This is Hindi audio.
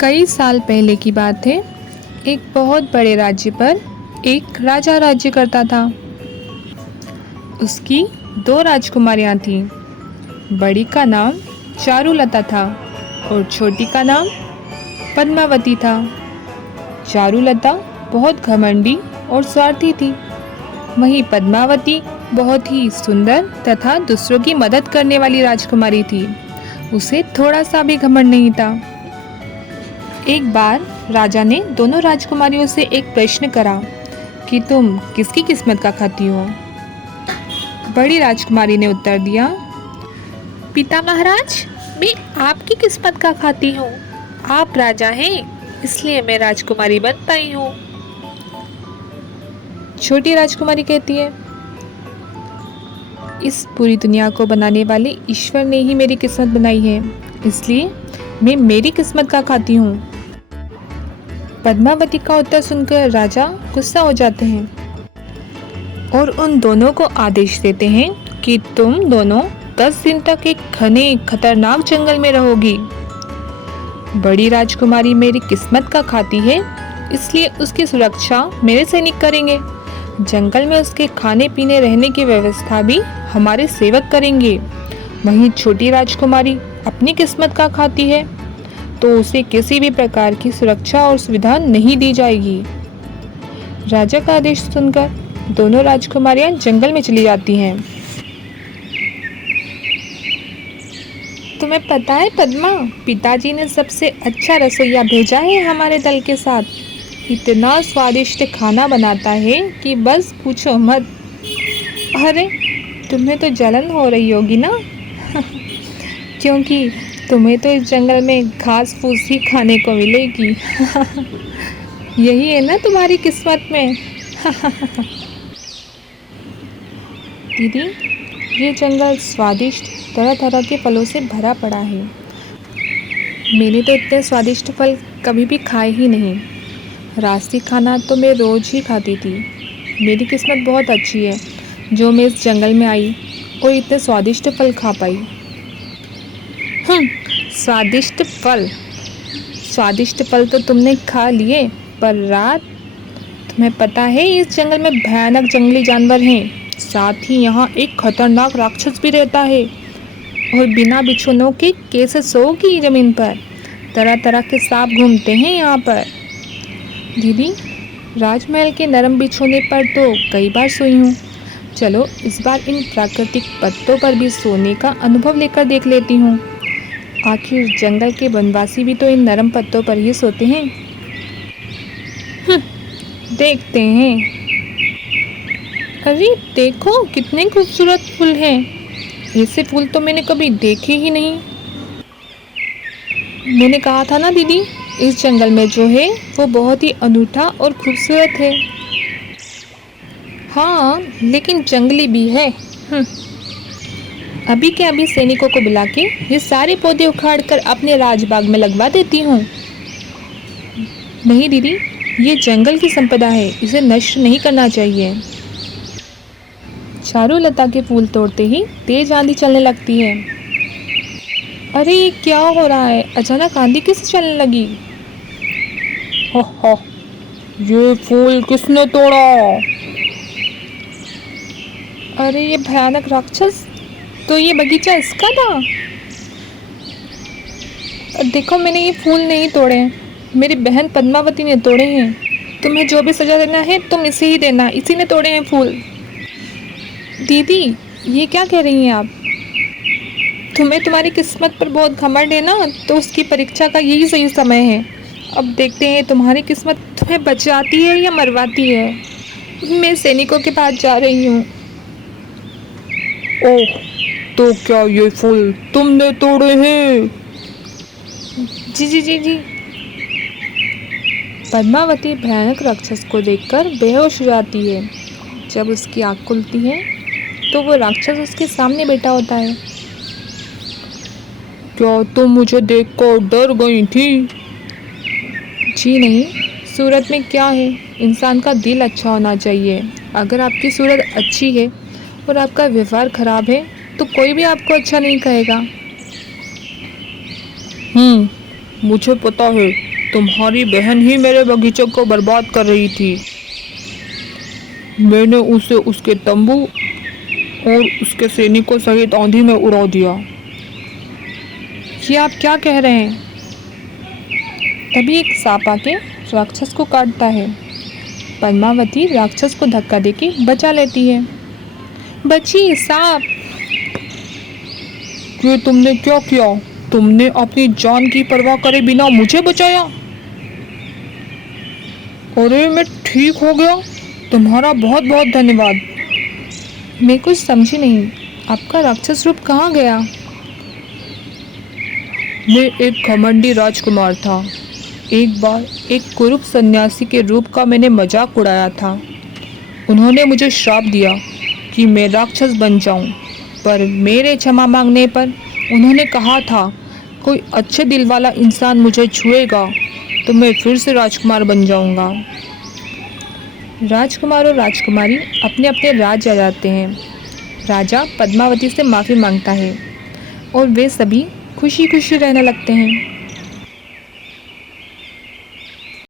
कई साल पहले की बात है। एक बहुत बड़े राज्य पर एक राजा राज्य करता था। उसकी दो राजकुमारियां थीं। बड़ी का नाम चारुलता था और छोटी का नाम पद्मावती था। चारुलता बहुत घमंडी और स्वार्थी थी। वहीं पद्मावती बहुत ही सुंदर तथा दूसरों की मदद करने वाली राजकुमारी थी। उसे थोड़ा सा भी घमंड नहीं था। एक बार राजा ने दोनों राजकुमारियों से एक प्रश्न करा कि तुम किसकी किस्मत का खाती हो। बड़ी राजकुमारी ने उत्तर दिया, पिता महाराज, मैं आपकी किस्मत का खाती हूँ। आप राजा हैं, इसलिए मैं राजकुमारी बन पाई हूँ। छोटी राजकुमारी कहती है, इस पूरी दुनिया को बनाने वाले ईश्वर ने ही मेरी किस्मत बनाई है, इसलिए मैं मेरी किस्मत का खाती हूँ। पद्मावती का उत्तर सुनकर राजा गुस्सा हो जाते हैं और उन दोनों को आदेश देते हैं कि तुम दोनों 10 दिन तक एक घने खतरनाक जंगल में रहोगी। बड़ी राजकुमारी मेरी किस्मत का खाती है, इसलिए उसकी सुरक्षा मेरे सैनिक करेंगे। जंगल में उसके खाने पीने रहने की व्यवस्था भी हमारे सेवक करेंगे। वहीं छोटी राजकुमारी अपनी किस्मत का खाती है, तो उसे किसी भी प्रकार की सुरक्षा और सुविधा नहीं दी जाएगी। राजा का आदेश सुनकर दोनों राजकुमारियां जंगल में चली जाती हैं। तुम्हें पता है पद्मा, पिताजी ने सबसे अच्छा रसोइया भेजा है हमारे दल के साथ। इतना स्वादिष्ट खाना बनाता है कि बस पूछो मत। अरे, तुम्हें तो जलन हो रही होगी ना क्योंकि तुम्हें तो इस जंगल में घास फूस ही खाने को मिलेगी यही है ना तुम्हारी किस्मत में दीदी, ये जंगल स्वादिष्ट तरह तरह के फलों से भरा पड़ा है। मैंने तो इतने स्वादिष्ट फल कभी भी खाए ही नहीं। रास्ते खाना तो मैं रोज़ ही खाती थी। मेरी किस्मत बहुत अच्छी है जो मैं इस जंगल में आई और इतने स्वादिष्ट फल खा पाई। स्वादिष्ट फल तो तुमने खा लिए, पर रात, तुम्हें पता है इस जंगल में भयानक जंगली जानवर हैं। साथ ही यहाँ एक खतरनाक राक्षस भी रहता है और बिना बिछुनों के कैसे सोओगी जमीन पर। तरह तरह के सांप घूमते हैं यहाँ पर। दीदी, राजमहल के नरम बिछोने पर तो कई बार सोई हूँ। चलो इस बार इन प्राकृतिक पत्तों पर भी सोने का अनुभव लेकर देख लेती हूँ। आखिर जंगल के वनवासी भी तो इन नरम पत्तों पर ही सोते हैं। देखते हैं। अरे देखो, कितने खूबसूरत फूल हैं। ऐसे फूल तो मैंने कभी देखे ही नहीं। मैंने कहा था ना दीदी, इस जंगल में जो है वो बहुत ही अनूठा और खूबसूरत है। हाँ, लेकिन जंगली भी है। अभी के अभी सैनिकों को बुला के ये सारे पौधे उखाड़ कर अपने राजबाग में लगवा देती हूँ। नहीं दीदी, ये जंगल की संपदा है, इसे नष्ट नहीं करना चाहिए। चारुलता के फूल तोड़ते ही तेज आंधी चलने लगती है। अरे ये क्या हो रहा है? अचानक आंधी किससे चलने लगी? हो, ये फूल किसने तोड़ा? अरे ये भयानक राक्षस, तो ये बगीचा इसका था। देखो, मैंने ये फूल नहीं तोड़े हैं, मेरी बहन पद्मावती ने तोड़े हैं। तुम्हें जो भी सजा देना है तुम इसे ही देना, इसी ने तोड़े हैं फूल। दीदी, ये क्या कह रही हैं आप? तुम्हें तुम्हारी किस्मत पर बहुत घमंड है ना, तो उसकी परीक्षा का यही सही समय है। अब देखते हैं तुम्हारी किस्मत तुम्हें बचाती है या मरवाती है। मैं सैनिकों के पास जा रही हूँ। ओह, तो क्या ये फूल तुमने तोड़े हैं? जी। पद्मावती भयानक राक्षस को देखकर बेहोश हो जाती है। जब उसकी आँख खुलती है तो वो राक्षस उसके सामने बैठा होता है। क्या तुम मुझे देखकर डर गई थी? जी नहीं, सूरत में क्या है, इंसान का दिल अच्छा होना चाहिए। अगर आपकी सूरत अच्छी है और आपका व्यवहार खराब है तो कोई भी आपको अच्छा नहीं कहेगा। मुझे पता है, तुम्हारी बहन ही मेरे बगीचे को बर्बाद कर रही थी। मैंने उसे उसके तंबू और उसके सैनिकों सहित आंधी में उड़ा दिया। ये आप क्या कह रहे हैं? तभी एक सांप आके राक्षस को काटता है। पद्मावती राक्षस को धक्का देके बचा लेती है। बचिए सांप। ये तुमने क्या किया? तुमने अपनी जान की परवाह करे बिना मुझे बचाया। अरे मैं ठीक हो गया। तुम्हारा बहुत बहुत धन्यवाद। मैं कुछ समझी नहीं, आपका राक्षस रूप कहाँ गया? मैं एक घमंडी राजकुमार था। एक बार एक कुरूप सन्यासी के रूप का मैंने मजाक उड़ाया था। उन्होंने मुझे श्राप दिया कि मैं राक्षस बन जाऊं, पर मेरे क्षमा मांगने पर उन्होंने कहा था कोई अच्छे दिल वाला इंसान मुझे छुएगा तो मैं फिर से राजकुमार बन जाऊंगा। राजकुमार और राजकुमारी अपने अपने राज्य आ जाते हैं। राजा पद्मावती से माफ़ी मांगता है और वे सभी खुशी खुशी रहने लगते हैं।